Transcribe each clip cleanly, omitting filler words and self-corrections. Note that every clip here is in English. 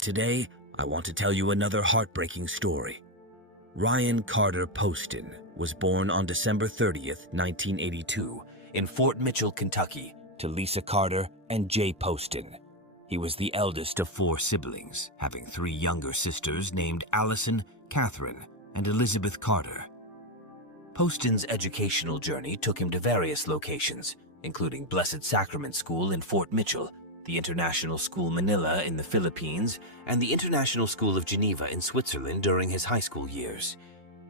Today, I want to tell you another heartbreaking story. Ryan Carter Poston was born on December 30th, 1982, in Fort Mitchell, Kentucky, to Lisa Carter and Jay Poston. He was the eldest of 4 siblings, having 3 younger sisters named Allison, Catherine, and Elizabeth Carter. Poston's educational journey took him to various locations, including Blessed Sacrament School in Fort Mitchell, the International School Manila in the Philippines, and the International School of Geneva in Switzerland during his high school years.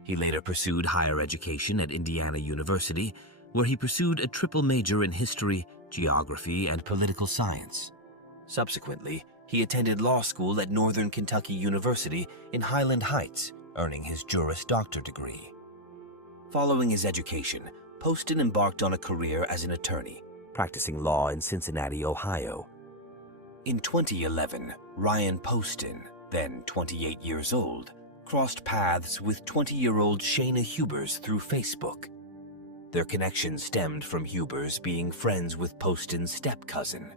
He later pursued higher education at Indiana University, where he pursued a triple major in history, geography, and political science. Subsequently, he attended law school at Northern Kentucky University in Highland Heights, earning his Juris Doctor degree. Following his education, Poston embarked on a career as an attorney, practicing law in Cincinnati, Ohio. In 2011, Ryan Poston, then 28 years old, crossed paths with 20-year-old Shayna Hubers through Facebook. Their connection stemmed from Hubers being friends with Poston's step-cousin.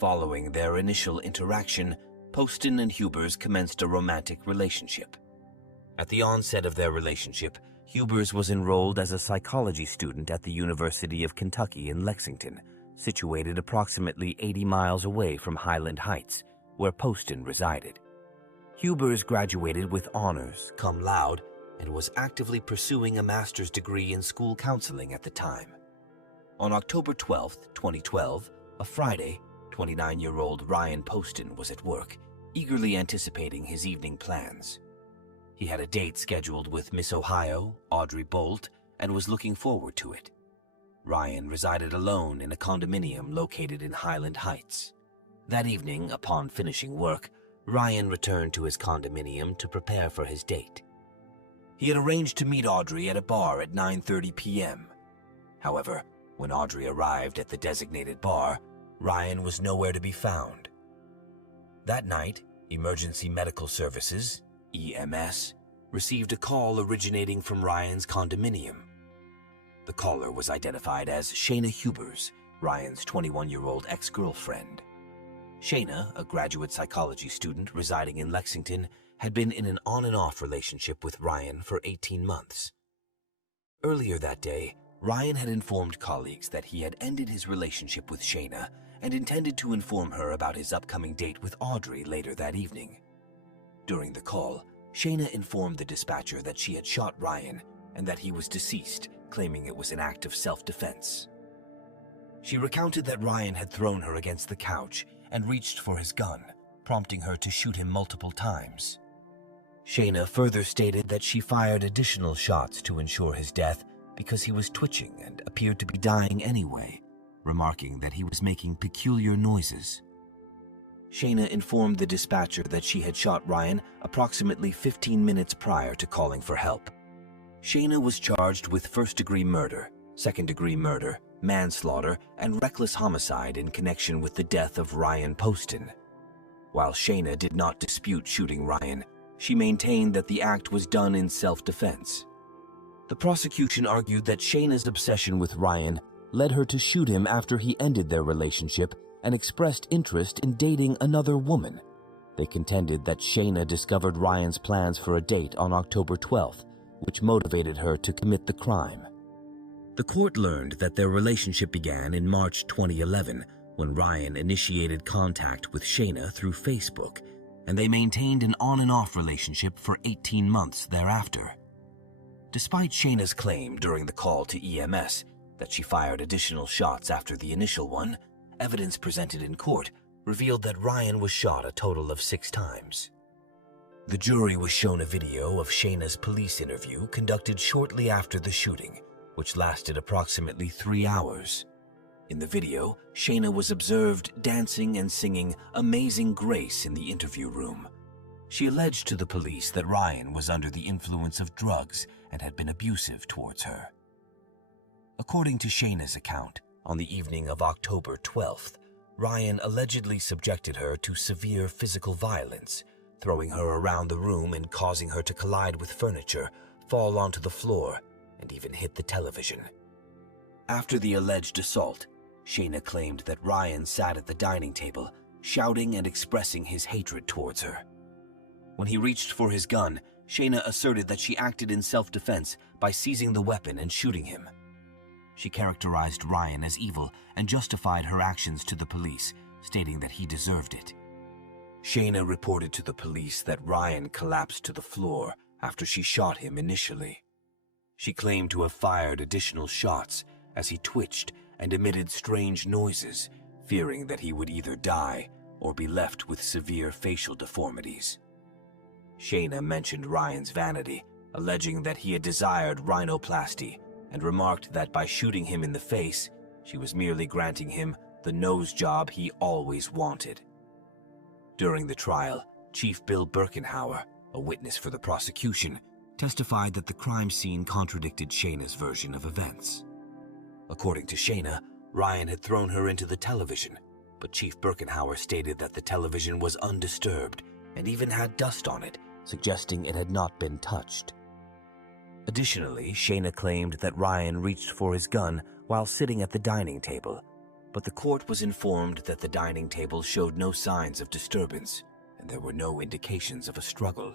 Following their initial interaction, Poston and Hubers commenced a romantic relationship. At the onset of their relationship, Hubers was enrolled as a psychology student at the University of Kentucky in Lexington, situated approximately 80 miles away from Highland Heights, where Poston resided. Hubers graduated with honors cum laude and was actively pursuing a master's degree in school counseling at the time. On October 12, 2012, a Friday, 29-year-old Ryan Poston was at work, eagerly anticipating his evening plans. He had a date scheduled with Miss Ohio, Audrey Bolt, and was looking forward to it. Ryan resided alone in a condominium located in Highland Heights. That evening, upon finishing work, Ryan returned to his condominium to prepare for his date. He had arranged to meet Audrey at a bar at 9:30 p.m. However, when Audrey arrived at the designated bar, Ryan was nowhere to be found. That night, Emergency Medical Services, EMS, received a call originating from Ryan's condominium. The caller was identified as Shayna Hubers, Ryan's 21-year-old ex-girlfriend. Shayna, a graduate psychology student residing in Lexington, had been in an on-and-off relationship with Ryan for 18 months. Earlier that day, Ryan had informed colleagues that he had ended his relationship with Shayna and intended to inform her about his upcoming date with Audrey later that evening. During the call, Shayna informed the dispatcher that she had shot Ryan and that he was deceased, claiming it was an act of self-defense. She recounted that Ryan had thrown her against the couch and reached for his gun, prompting her to shoot him multiple times. Shayna further stated that she fired additional shots to ensure his death because he was twitching and appeared to be dying anyway, remarking that he was making peculiar noises. Shayna informed the dispatcher that she had shot Ryan approximately 15 minutes prior to calling for help. Shayna was charged with first-degree murder, second-degree murder, manslaughter, and reckless homicide in connection with the death of Ryan Poston. While Shayna did not dispute shooting Ryan, she maintained that the act was done in self-defense. The prosecution argued that Shayna's obsession with Ryan led her to shoot him after he ended their relationship and expressed interest in dating another woman. They contended that Shayna discovered Ryan's plans for a date on October 12th, which motivated her to commit the crime. The court learned that their relationship began in March 2011 when Ryan initiated contact with Shayna through Facebook, and they maintained an on-and-off relationship for 18 months thereafter. Despite Shayna's claim during the call to EMS that she fired additional shots after the initial one, evidence presented in court revealed that Ryan was shot a total of 6 times. The jury was shown a video of Shayna's police interview conducted shortly after the shooting, which lasted approximately 3 hours. In the video, Shayna was observed dancing and singing Amazing Grace in the interview room. She alleged to the police that Ryan was under the influence of drugs and had been abusive towards her. According to Shayna's account, on the evening of October 12th, Ryan allegedly subjected her to severe physical violence, throwing her around the room and causing her to collide with furniture, fall onto the floor, and even hit the television. After the alleged assault, Shayna claimed that Ryan sat at the dining table, shouting and expressing his hatred towards her. When he reached for his gun, Shayna asserted that she acted in self-defense by seizing the weapon and shooting him. She characterized Ryan as evil and justified her actions to the police, stating that he deserved it. Shayna reported to the police that Ryan collapsed to the floor after she shot him initially. She claimed to have fired additional shots as he twitched and emitted strange noises, fearing that he would either die or be left with severe facial deformities. Shayna mentioned Ryan's vanity, alleging that he had desired rhinoplasty, and remarked that by shooting him in the face, she was merely granting him the nose job he always wanted. During the trial, Chief Bill Birkenhauer, a witness for the prosecution, testified that the crime scene contradicted Shayna's version of events. According to Shayna, Ryan had thrown her into the television, but Chief Birkenhauer stated that the television was undisturbed and even had dust on it, suggesting it had not been touched. Additionally, Shayna claimed that Ryan reached for his gun while sitting at the dining table, but the court was informed that the dining table showed no signs of disturbance, and there were no indications of a struggle.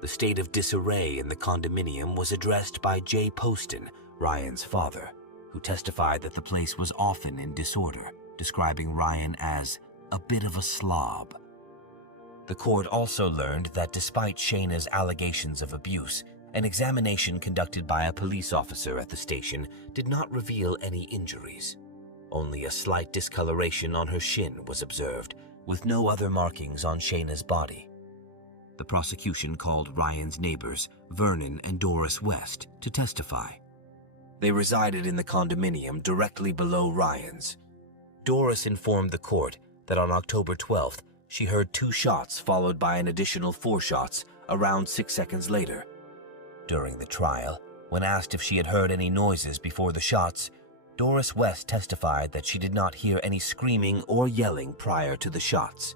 The state of disarray in the condominium was addressed by Jay Poston, Ryan's father, who testified that the place was often in disorder, describing Ryan as a bit of a slob. The court also learned that despite Shayna's allegations of abuse, an examination conducted by a police officer at the station did not reveal any injuries. Only a slight discoloration on her shin was observed, with no other markings on Shayna's body. The prosecution called Ryan's neighbors, Vernon and Doris West, to testify. They resided in the condominium directly below Ryan's. Doris informed the court that on October 12th, she heard 2 shots followed by an additional 4 shots around 6 seconds later. During the trial, when asked if she had heard any noises before the shots, Doris West testified that she did not hear any screaming or yelling prior to the shots.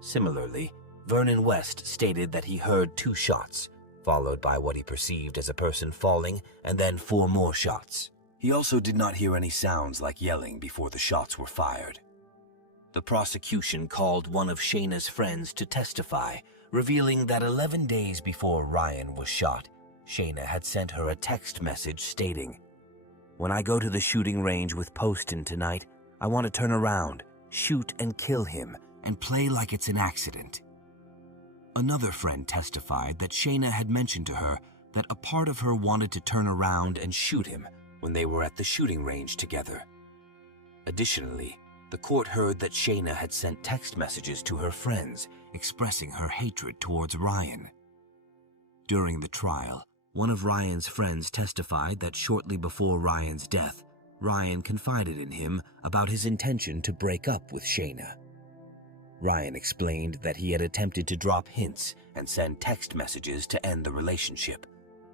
Similarly, Vernon West stated that he heard 2 shots, followed by what he perceived as a person falling, and then 4 more shots. He also did not hear any sounds like yelling before the shots were fired. The prosecution called one of Shayna's friends to testify, revealing that 11 days before Ryan was shot, Shayna had sent her a text message stating, "When I go to the shooting range with Poston tonight, I want to turn around, shoot and kill him, and play like it's an accident." Another friend testified that Shayna had mentioned to her that a part of her wanted to turn around and shoot him when they were at the shooting range together. Additionally, the court heard that Shayna had sent text messages to her friends expressing her hatred towards Ryan. During the trial, one of Ryan's friends testified that shortly before Ryan's death, Ryan confided in him about his intention to break up with Shayna. Ryan explained that he had attempted to drop hints and send text messages to end the relationship,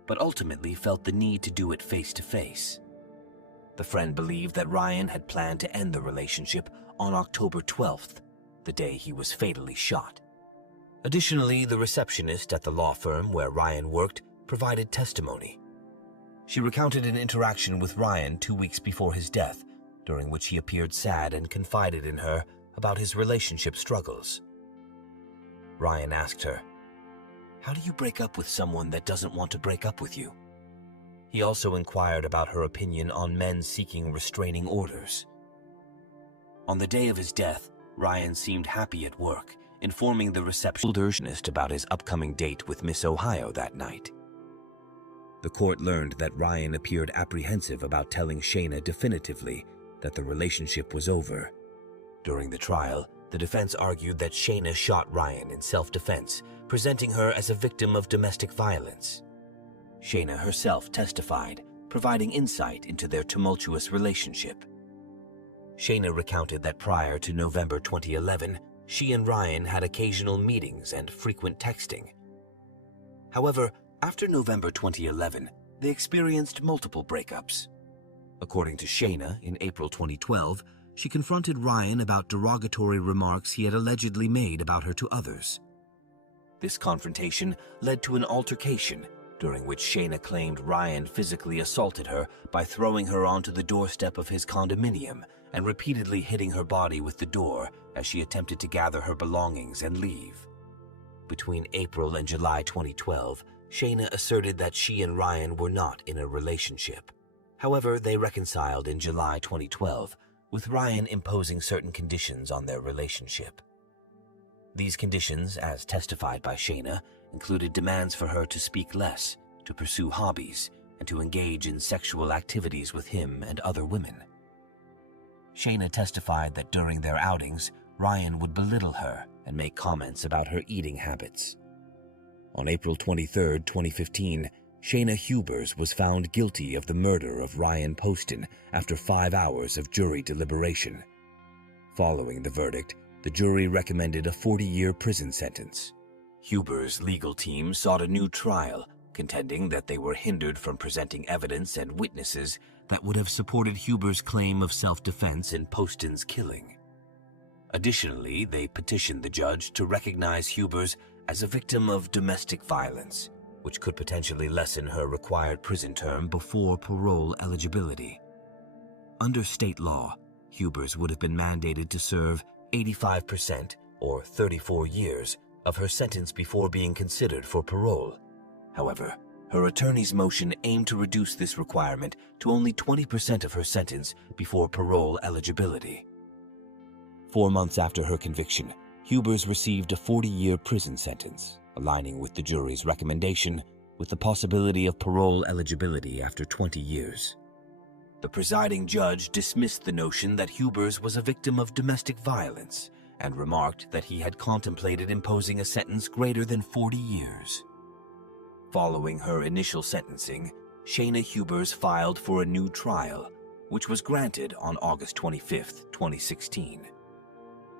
but ultimately felt the need to do it face-to-face. The friend believed that Ryan had planned to end the relationship on October 12th, the day he was fatally shot. Additionally, the receptionist at the law firm where Ryan worked provided testimony. She recounted an interaction with Ryan 2 weeks before his death, during which he appeared sad and confided in her about his relationship struggles. Ryan asked her, "How do you break up with someone that doesn't want to break up with you?" He also inquired about her opinion on men seeking restraining orders. On the day of his death, Ryan seemed happy at work, informing the receptionist about his upcoming date with Miss Ohio that night. The court learned that Ryan appeared apprehensive about telling Shayna definitively that the relationship was over. During the trial, the defense argued that Shayna shot Ryan in self-defense, presenting her as a victim of domestic violence. Shayna herself testified, providing insight into their tumultuous relationship. Shayna recounted that prior to November 2011, she and Ryan had occasional meetings and frequent texting. However, after November 2011, they experienced multiple breakups. According to Shayna, in April 2012, she confronted Ryan about derogatory remarks he had allegedly made about her to others. This confrontation led to an altercation, during which Shayna claimed Ryan physically assaulted her by throwing her onto the doorstep of his condominium and repeatedly hitting her body with the door as she attempted to gather her belongings and leave. Between April and July 2012, Shayna asserted that she and Ryan were not in a relationship. However, they reconciled in July 2012, with Ryan imposing certain conditions on their relationship. These conditions, as testified by Shayna, included demands for her to speak less, to pursue hobbies, and to engage in sexual activities with him and other women. Shayna testified that during their outings, Ryan would belittle her and make comments about her eating habits. On April 23, 2015, Shayna Hubers was found guilty of the murder of Ryan Poston after 5 hours of jury deliberation. Following the verdict, the jury recommended a 40-year prison sentence. Hubers' legal team sought a new trial, contending that they were hindered from presenting evidence and witnesses that would have supported Hubers' claim of self-defense in Poston's killing. Additionally, they petitioned the judge to recognize Hubers as a victim of domestic violence, which could potentially lessen her required prison term before parole eligibility. Under state law, Hubers would have been mandated to serve 85%, or 34 years, of her sentence before being considered for parole. However, her attorney's motion aimed to reduce this requirement to only 20% of her sentence before parole eligibility. 4 months after her conviction, Hubers received a 40-year prison sentence, aligning with the jury's recommendation, with the possibility of parole eligibility after 20 years. The presiding judge dismissed the notion that Hubers was a victim of domestic violence and remarked that he had contemplated imposing a sentence greater than 40 years. Following her initial sentencing, Shayna Hubers filed for a new trial, which was granted on August 25, 2016.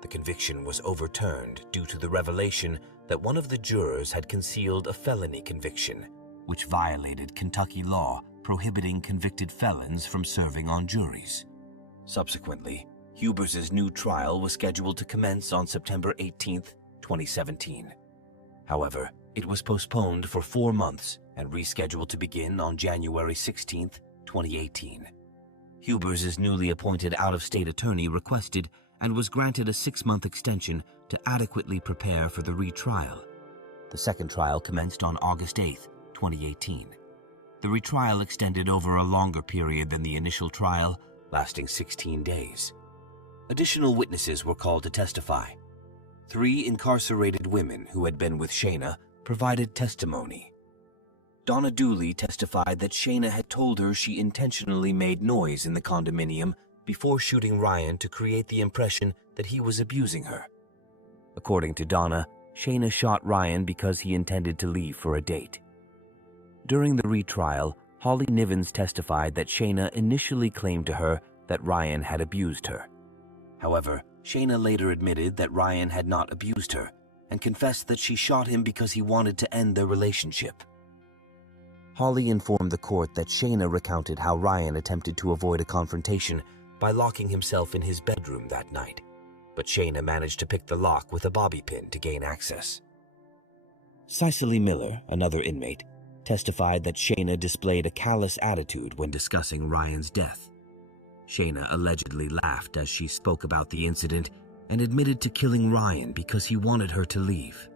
The conviction was overturned due to the revelation that one of the jurors had concealed a felony conviction, which violated Kentucky law prohibiting convicted felons from serving on juries. Subsequently, Hubers' new trial was scheduled to commence on September 18, 2017. However, it was postponed for 4 months and rescheduled to begin on January 16, 2018. Hubers' newly appointed out-of-state attorney requested and was granted a 6-month extension to adequately prepare for the retrial. The second trial commenced on August 8, 2018. The retrial extended over a longer period than the initial trial, lasting 16 days. Additional witnesses were called to testify. 3 incarcerated women who had been with Shayna provided testimony. Donna Dooley testified that Shayna had told her she intentionally made noise in the condominium before shooting Ryan to create the impression that he was abusing her. According to Donna, Shayna shot Ryan because he intended to leave for a date. During the retrial, Holly Nivens testified that Shayna initially claimed to her that Ryan had abused her. However, Shayna later admitted that Ryan had not abused her and confessed that she shot him because he wanted to end their relationship. Holly informed the court that Shayna recounted how Ryan attempted to avoid a confrontation by locking himself in his bedroom that night, but Shayna managed to pick the lock with a bobby pin to gain access. Cicely Miller, another inmate, testified that Shayna displayed a callous attitude when discussing Ryan's death. Shayna allegedly laughed as she spoke about the incident and admitted to killing Ryan because he wanted her to leave.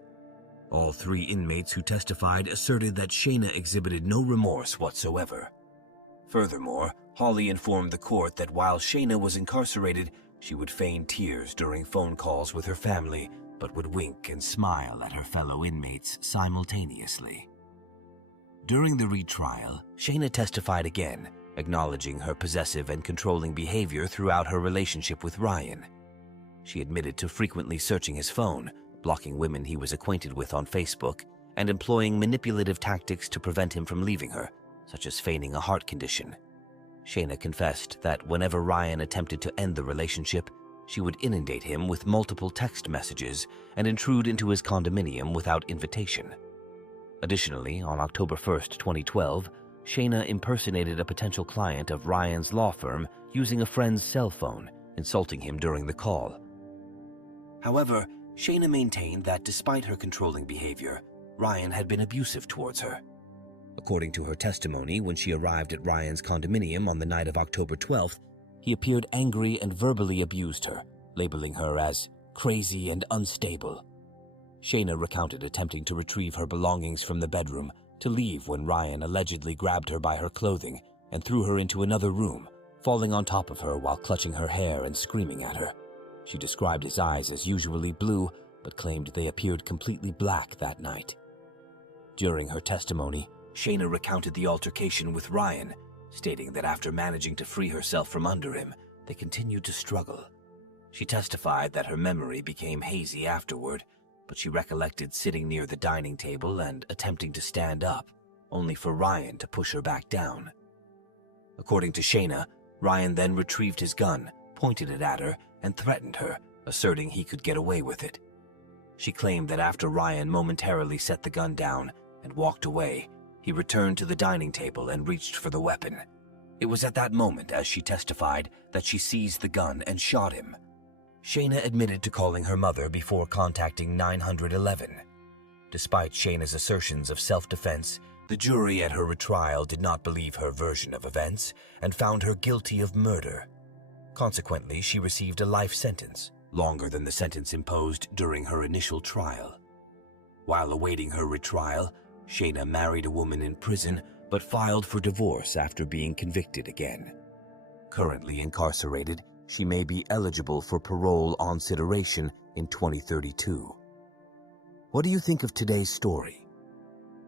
All 3 inmates who testified asserted that Shayna exhibited no remorse whatsoever. Furthermore, Holly informed the court that while Shayna was incarcerated, she would feign tears during phone calls with her family, but would wink and smile at her fellow inmates simultaneously. During the retrial, Shayna testified again, acknowledging her possessive and controlling behavior throughout her relationship with Ryan. She admitted to frequently searching his phone, blocking women he was acquainted with on Facebook, and employing manipulative tactics to prevent him from leaving her, such as feigning a heart condition. Shayna confessed that whenever Ryan attempted to end the relationship, she would inundate him with multiple text messages and intrude into his condominium without invitation. Additionally, on October 1, 2012, Shayna impersonated a potential client of Ryan's law firm using a friend's cell phone, insulting him during the call. However, Shayna maintained that despite her controlling behavior, Ryan had been abusive towards her. According to her testimony, when she arrived at Ryan's condominium on the night of October 12th, He appeared angry and verbally abused her, labeling her as crazy and unstable. Shayna recounted attempting to retrieve her belongings from the bedroom to leave when Ryan allegedly grabbed her by her clothing and threw her into another room, falling on top of her while clutching her hair and screaming at her. She described his eyes as usually blue, but claimed they appeared completely black that night. During her testimony, Shayna recounted the altercation with Ryan, stating that after managing to free herself from under him, they continued to struggle. She testified that her memory became hazy afterward, but she recollected sitting near the dining table and attempting to stand up, only for Ryan to push her back down. According to Shayna, Ryan then retrieved his gun, pointed it at her, and threatened her, asserting he could get away with it. She claimed that after Ryan momentarily set the gun down and walked away, he returned to the dining table and reached for the weapon. It was at that moment, as she testified, that she seized the gun and shot him. Shayna admitted to calling her mother before contacting 911. Despite Shayna's assertions of self-defense, the jury at her retrial did not believe her version of events and found her guilty of murder. Consequently, she received a life sentence, longer than the sentence imposed during her initial trial. While awaiting her retrial, Shayna married a woman in prison but filed for divorce after being convicted again. Currently incarcerated, she may be eligible for parole on consideration in 2032. What do you think of today's story?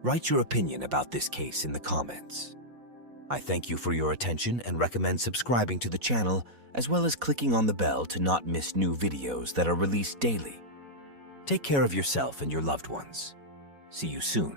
Write your opinion about this case in the comments. I thank you for your attention and recommend subscribing to the channel as well as clicking on the bell to not miss new videos that are released daily. Take care of yourself and your loved ones. See you soon.